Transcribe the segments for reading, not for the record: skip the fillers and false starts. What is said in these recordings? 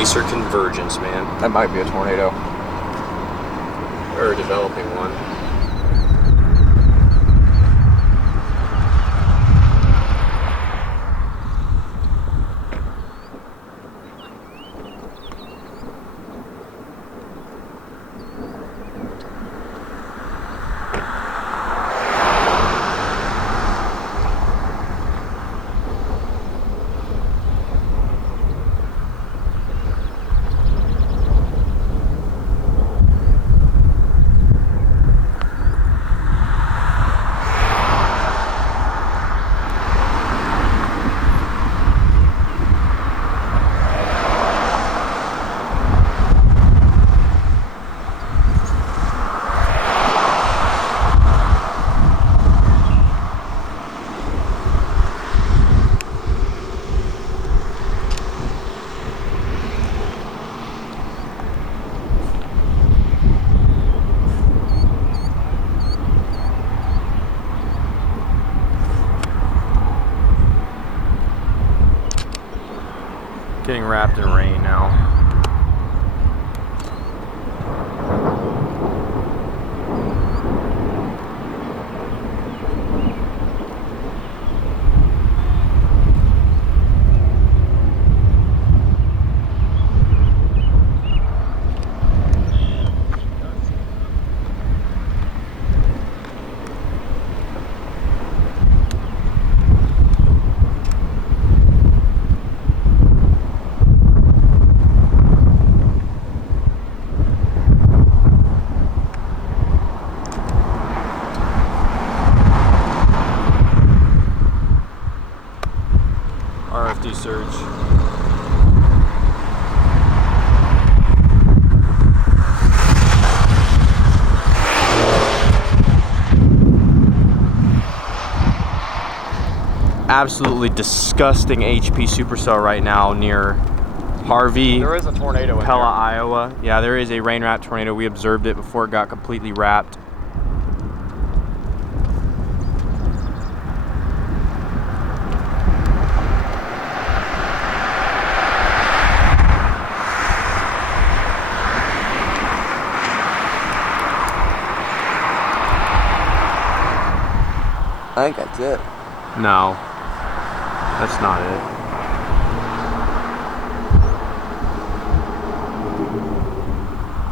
Acer convergence, man. That might be a tornado. Or developing one. Getting wrapped in rain now. RFD surge. Absolutely disgusting HP supercell right now near Harvey. There is a tornado in Pella, there. Iowa. Yeah, there is a rain wrapped tornado. We observed it before it got completely wrapped. I think that's it. No, that's not it.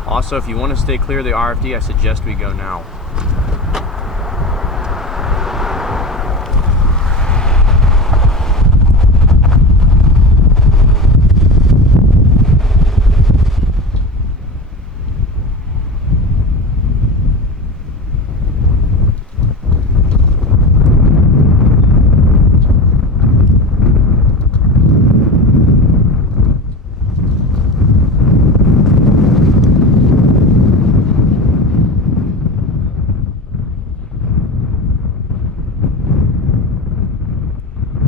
Also, if you want to stay clear of the RFD, I suggest we go now.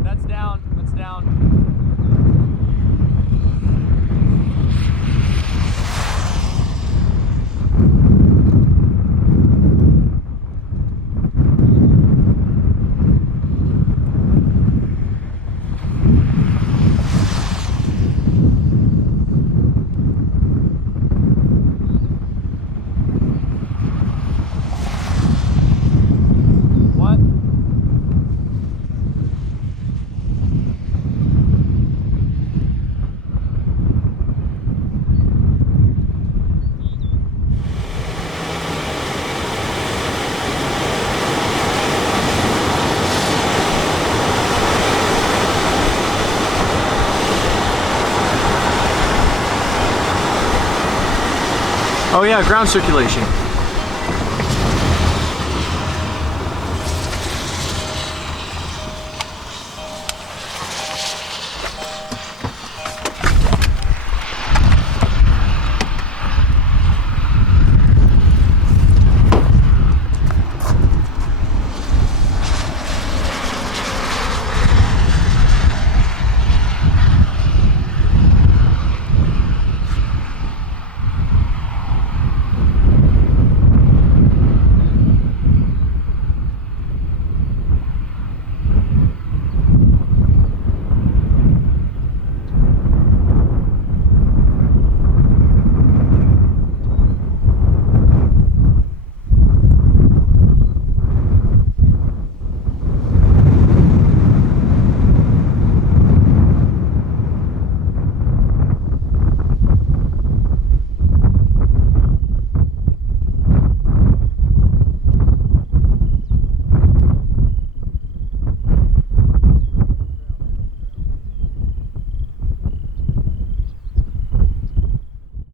That's down. That's down. What? Oh yeah, ground circulation.